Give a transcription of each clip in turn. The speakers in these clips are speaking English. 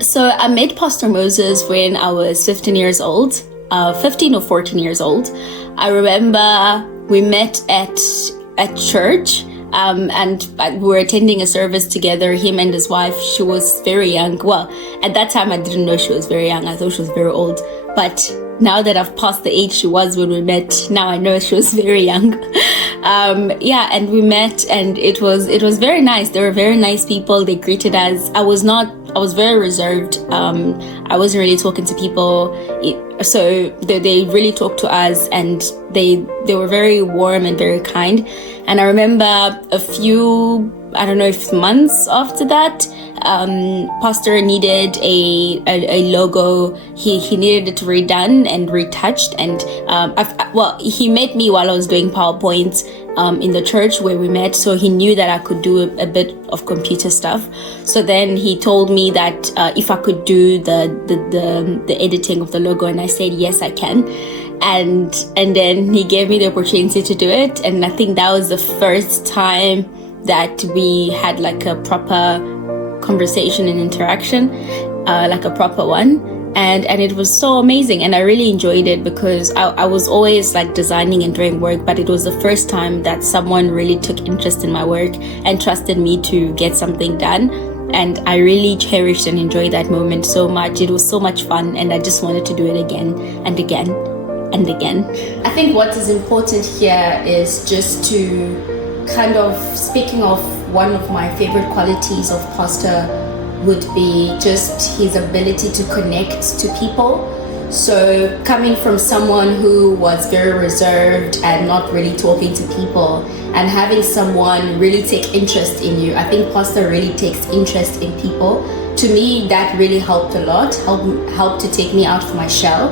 So I met Pastor Moses when I was 15 years old, 15 or 14 years old. I remember we met at church, and we were attending a service together, him and his wife. She was very young. Well, at that time I didn't know she was very young. I thought she was very old. But now that I've passed the age she was when we met, now I know she was very young. And we met, and it was very nice. They were very nice people. They greeted us. I was very reserved. I wasn't really talking to people. So they really talked to us, and they were very warm and very kind. And I remember a few, I don't know if months after that, Pastor needed a logo. He needed it redone and retouched. And he met me while I was doing PowerPoint in the church where we met, so he knew that I could do a bit of computer stuff. So then he told me that if I could do the editing of the logo, and I said yes, I can. And then he gave me the opportunity to do it, and I think that was the first time that we had like a proper conversation and interaction, like a proper one. And it was so amazing, and I really enjoyed it because I was always like designing and doing work, but it was the first time that someone really took interest in my work and trusted me to get something done. And I really cherished and enjoyed that moment so much. It was so much fun, and I just wanted to do it again and again and again. I think what is important here is just to kind of, speaking of one of my favorite qualities of Pastor would be just his ability to connect to people. So coming from someone who was very reserved and not really talking to people, and having someone really take interest in you, I think Pastor really takes interest in people. To me, that really helped a lot, helped to take me out of my shell.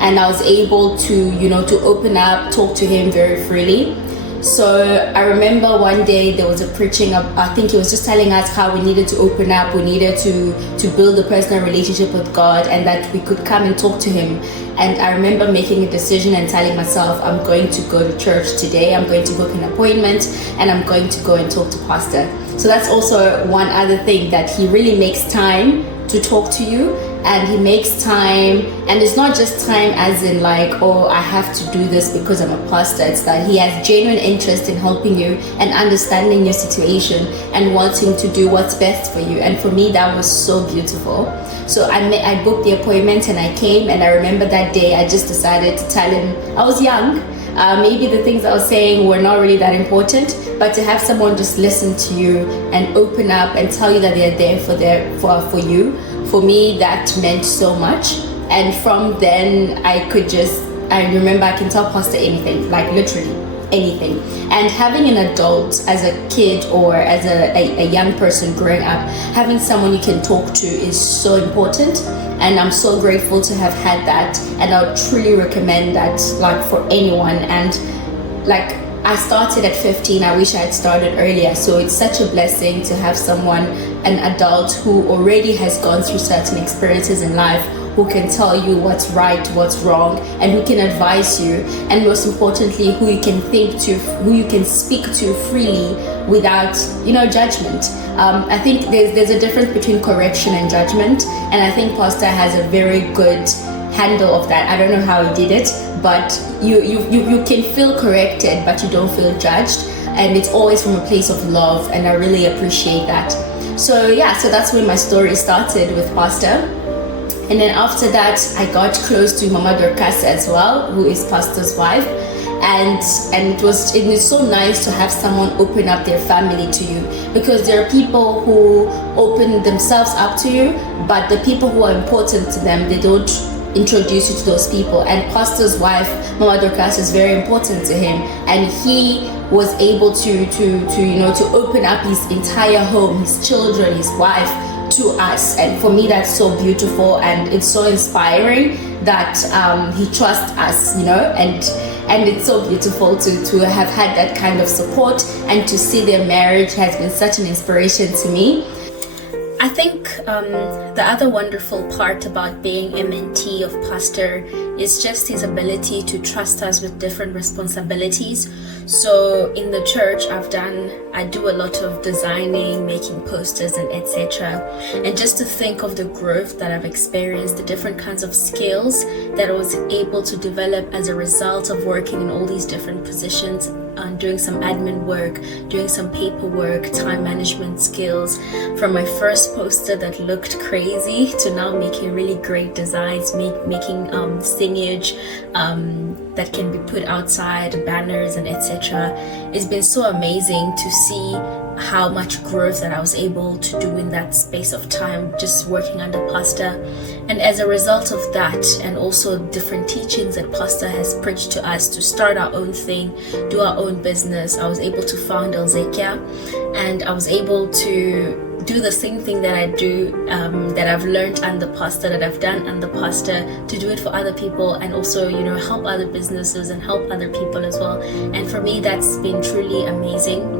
And I was able to, to open up, talk to him very freely. So I remember one day there was a preaching, I think he was just telling us how we needed to open up, we needed to build a personal relationship with God, and that we could come and talk to him. And I remember making a decision and telling myself, I'm going to go to church today, I'm going to book an appointment, and I'm going to go and talk to Pastor. So that's also one other thing, that he really makes time to talk to you. And he makes time, and it's not just time as in like, oh, I have to do this because I'm a pastor. It's that he has genuine interest in helping you and understanding your situation and wanting to do what's best for you. And for me, that was so beautiful. So I booked the appointment and I came, and I remember that day I just decided to tell him, I was young, maybe the things I was saying were not really that important, but to have someone just listen to you and open up and tell you that they're there for you, for me, that meant so much. And from then, I remember I can tell Pastor anything, like literally anything. And having an adult as a kid or as a young person growing up, having someone you can talk to is so important. And I'm so grateful to have had that. And I would truly recommend that, like, for anyone. And like, I started at 15. I wish I had started earlier. So it's such a blessing to have someone, an adult who already has gone through certain experiences in life, who can tell you what's right, what's wrong, and who can advise you. And most importantly, who you can who you can speak to freely without, judgment. I think there's a difference between correction and judgment. And I think Pastor has a very good handle of that. I don't know how he did it, but you can feel corrected, but you don't feel judged, and it's always from a place of love, and I really appreciate that. So that's when my story started with Pastor. And then after that, I got close to Mama Dorcas as well, who is Pastor's wife. And it is so nice to have someone open up their family to you, because there are people who open themselves up to you, but the people who are important to them, they don't introduce you to those people. And Pastor's wife, Mama Dorcas, is very important to him, and he was able to open up his entire home, his children, his wife, to us. And for me, that's so beautiful, and it's so inspiring that he trusts us, and it's so beautiful to have had that kind of support, and to see their marriage has been such an inspiration to me. I think the other wonderful part about being a mentee of Pastor is just his ability to trust us with different responsibilities. So in the church, I do a lot of designing, making posters and etc. And just to think of the growth that I've experienced, the different kinds of skills that I was able to develop as a result of working in all these different positions, doing some admin work, doing some paperwork, time management skills, from my first poster that looked crazy to now making really great designs, making signage that can be put outside, banners and etc. It's been so amazing to see how much growth that I was able to do in that space of time just working under Pastor. And as a result of that, and also different teachings that Pastor has preached to us to start our own thing, do our own business, I was able to found Elzekia, and I was able to do the same thing that I do, that I've learned under Pastor, that I've done under Pastor, to do it for other people, and also, help other businesses and help other people as well. And for me, that's been truly amazing.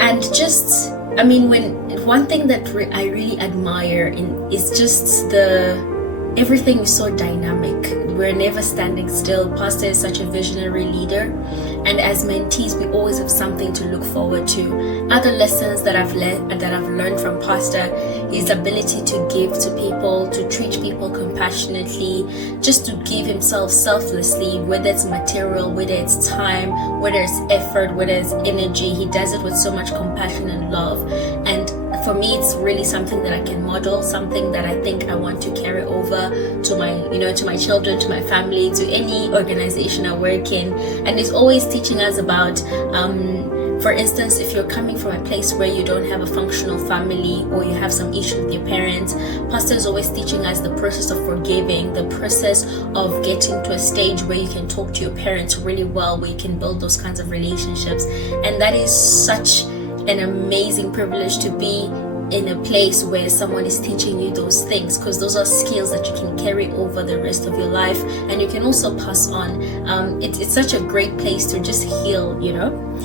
And just, one thing that I really admire is just everything is so dynamic. We're never standing still. Pastor is such a visionary leader, and as mentees, we always have something to look forward to. Other lessons that I've learned from Pastor, his ability to give to people, to treat people compassionately, just to give himself selflessly, whether it's material, whether it's time, whether it's effort, whether it's energy. He does it with so much compassion and love. And for me, it's really something that I can model, something that I think I want to carry over to my children, to my family, to any organization I work in. And it's always teaching us about, for instance, if you're coming from a place where you don't have a functional family or you have some issue with your parents, Pastor is always teaching us the process of forgiving, the process of getting to a stage where you can talk to your parents really well, where you can build those kinds of relationships. And that is such an amazing privilege to be in a place where someone is teaching you those things, because those are skills that you can carry over the rest of your life, and you can also pass on. It's such a great place to just heal.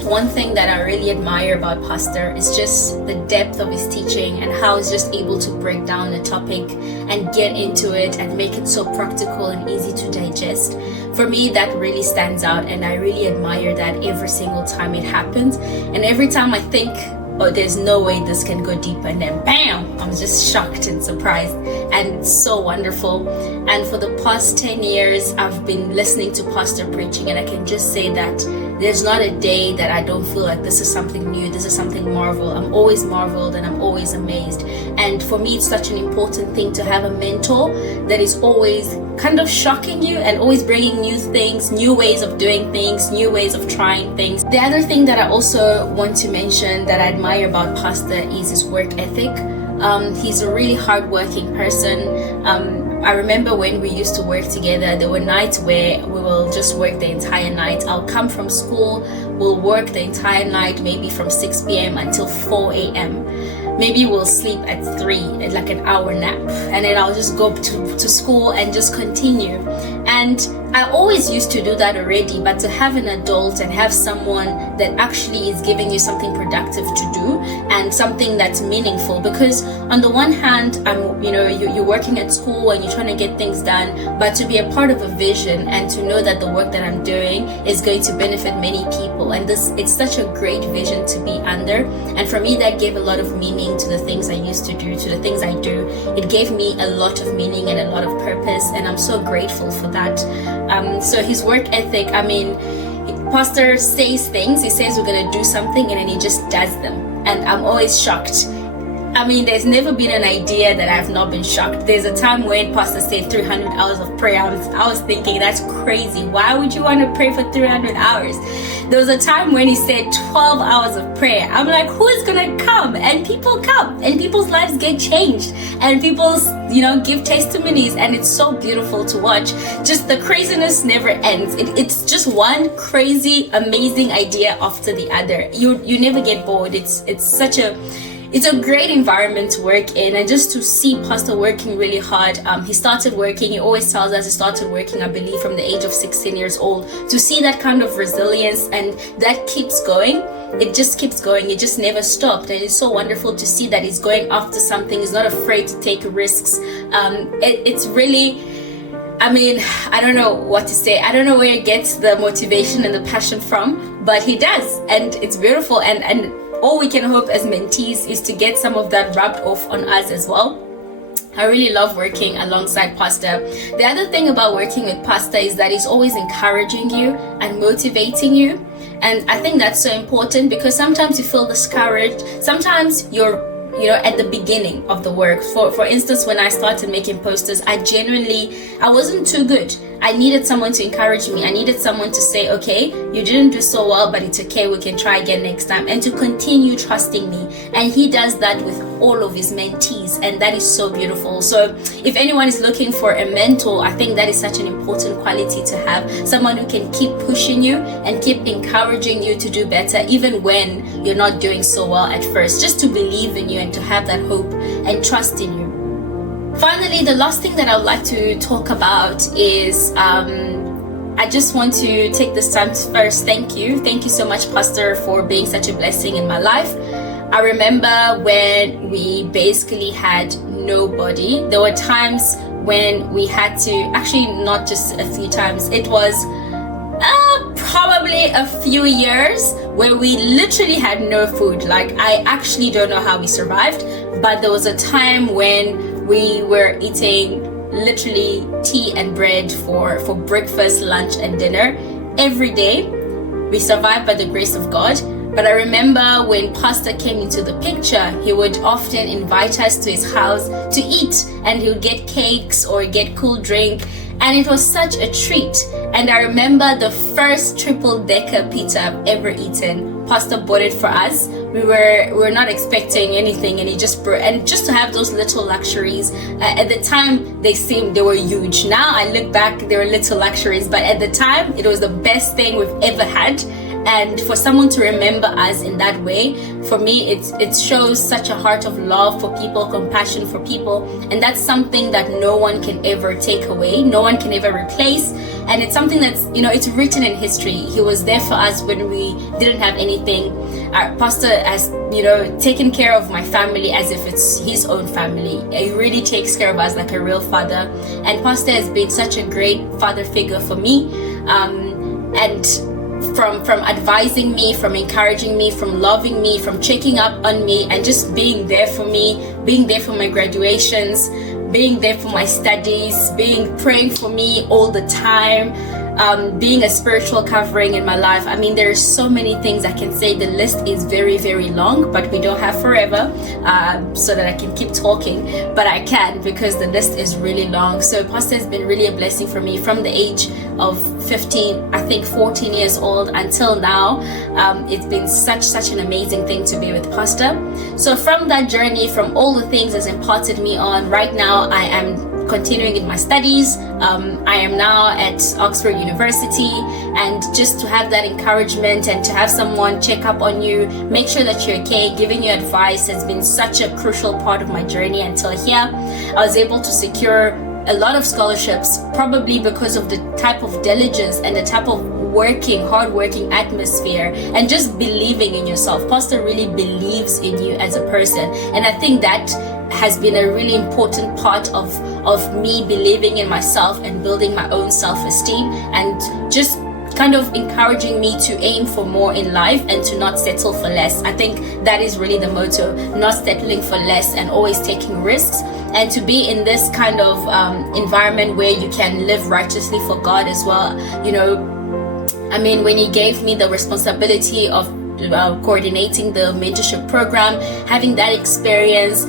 One thing that I really admire about Pastor is just the depth of his teaching and how he's just able to break down a topic and get into it and make it so practical and easy to digest. For me, that really stands out, and I really admire that every single time it happens. And every time I think, oh, there's no way this can go deeper, and then bam, I'm just shocked and surprised, and it's so wonderful. And for the past 10 years, I've been listening to Pastor preaching, and I can just say that there's not a day that I don't feel like this is something new, this is something marvel. I'm always marveled and I'm always amazed. And for me, it's such an important thing to have a mentor that is always kind of shocking you and always bringing new things, new ways of doing things, new ways of trying things. The other thing that I also want to mention that I admire about Pastor is his work ethic. He's a really hardworking person. I remember when we used to work together, there were nights where we will just work the entire night. I'll come from school, we'll work the entire night, maybe from 6 p.m. until 4 a.m. Maybe we'll sleep at 3, like an hour nap, and then I'll just go to school and just continue. And I always used to do that already, but to have an adult and have someone that actually is giving you something productive to do and something that's meaningful, because on the one hand, you're working at school and you're trying to get things done, but to be a part of a vision and to know that the work that I'm doing is going to benefit many people, and it's such a great vision to be under. And for me, that gave a lot of meaning to the things I used to do, to the things I do. It gave me a lot of meaning and a lot of purpose, and I'm so grateful for that. So his work ethic, Pastor says things, he says we're going to do something, and then he just does them. And I'm always shocked. There's never been an idea that I've not been shocked. There's a time when Pastor said 300 hours of prayer. I was thinking, that's crazy. Why would you want to pray for 300 hours? There was a time when he said 12 hours of prayer. I'm like, who is going to come? And people come, and people's lives get changed, and people, give testimonies, and it's so beautiful to watch. Just the craziness never ends. It's just one crazy, amazing idea after the other. You never get bored. It's it's a great environment to work in, and just to see Pastor working really hard. He started working, he always tells us he started working, I believe, from the age of 16 years old. To see that kind of resilience, and that keeps going. It just keeps going. It just never stopped. And it's so wonderful to see that he's going after something. He's not afraid to take risks. It's really, I don't know what to say. I don't know where he gets the motivation and the passion from, but he does. And it's beautiful. And all we can hope as mentees is to get some of that rubbed off on us as well. I really love working alongside Pastor. The other thing about working with Pastor is that he's always encouraging you and motivating you. And I think that's so important, because sometimes you feel discouraged. Sometimes you're at the beginning of the work. For instance, when I started making posters, I wasn't too good. I needed someone to encourage me. I needed someone to say, okay, you didn't do so well, but it's okay, we can try again next time, and to continue trusting me. And he does that with all of his mentees, and that is so beautiful. So if anyone is looking for a mentor, I think that is such an important quality to have. Someone who can keep pushing you and keep encouraging you to do better, even when you're not doing so well at first, just to believe in you and to have that hope and trust in you. Finally, the last thing that I would like to talk about is I just want to take this time to first thank you. Thank you so much, Pastor, for being such a blessing in my life. I remember when we basically had nobody. There were times when we had to, actually not just a few times, it was probably a few years where we literally had no food. Like, I actually don't know how we survived, but there was a time when we were eating literally tea and bread for breakfast, lunch, and dinner every day. We survived by the grace of God. But I remember when Pastor came into the picture, he would often invite us to his house to eat, and he would get cakes or get cool drink, and it was such a treat. And I remember the first triple-decker pizza I've ever eaten. Pastor bought it for us. We were not expecting anything, and he just brought, and just to have those little luxuries. At the time, they were huge. Now I look back, they were little luxuries, but at the time, it was the best thing we've ever had. And for someone to remember us in that way, for me, it shows such a heart of love for people, compassion for people. And that's something that no one can ever take away, no one can ever replace. And it's something that's, it's written in history. He was there for us when we didn't have anything. Our pastor has, taken care of my family as if it's his own family. He really takes care of us like a real father. And Pastor has been such a great father figure for me. And from advising me, from encouraging me, from loving me, from checking up on me, and just being there for me, being there for my graduations, being there for my studies, praying for me all the time, being a spiritual covering in my life. I mean, there's so many things I can say. The list is very, very long, but we don't have forever, so that I can keep talking, but I can, because the list is really long. So Pastor has been really a blessing for me from the age of 15, I think 14 years old until now. It's been such an amazing thing to be with Pastor. So from that journey, from all the things that's imparted me on, right now I am continuing in my studies. I am now at Oxford University, and just to have that encouragement and to have someone check up on you, make sure that you're okay, giving you advice, has been such a crucial part of my journey until here. I was able to secure a lot of scholarships, probably because of the type of diligence and the type of hard-working atmosphere, and just believing in yourself. Pastor really believes in you as a person, and I think that has been a really important part of me believing in myself and building my own self-esteem, and just kind of encouraging me to aim for more in life and to not settle for less. I think that is really the motto, not settling for less and always taking risks, and to be in this kind of environment where you can live righteously for God as well. When he gave me the responsibility of coordinating the mentorship program, having that experience,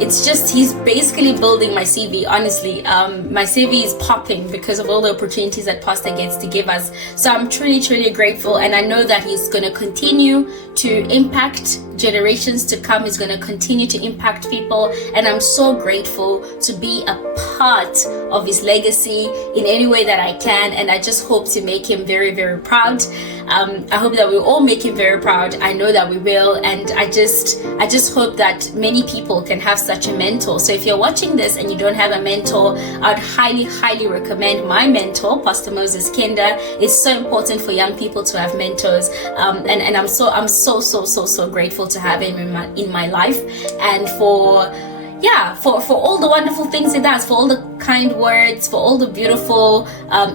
it's just, he's basically building my CV, honestly. My CV is popping because of all the opportunities that Pastor gets to give us. So I'm truly grateful, and I know that he's going to continue to impact generations to come. He's going to continue to impact people, and I'm so grateful to be a part of his legacy in any way that I can, and I just hope to make him very, very proud. I hope that we all make him very proud. I know that we will, and I just hope that many people can have such a mentor. So if you're watching this and you don't have a mentor, I'd highly recommend my mentor, Pastor Moses Kyenda. It's so important for young people to have mentors, and I'm so grateful to have him in my life, and for all the wonderful things he does, for all the kind words, for all the beautiful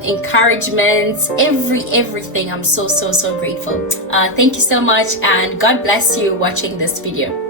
encouragements, everything. I'm so grateful. Thank you so much, and God bless you watching this video.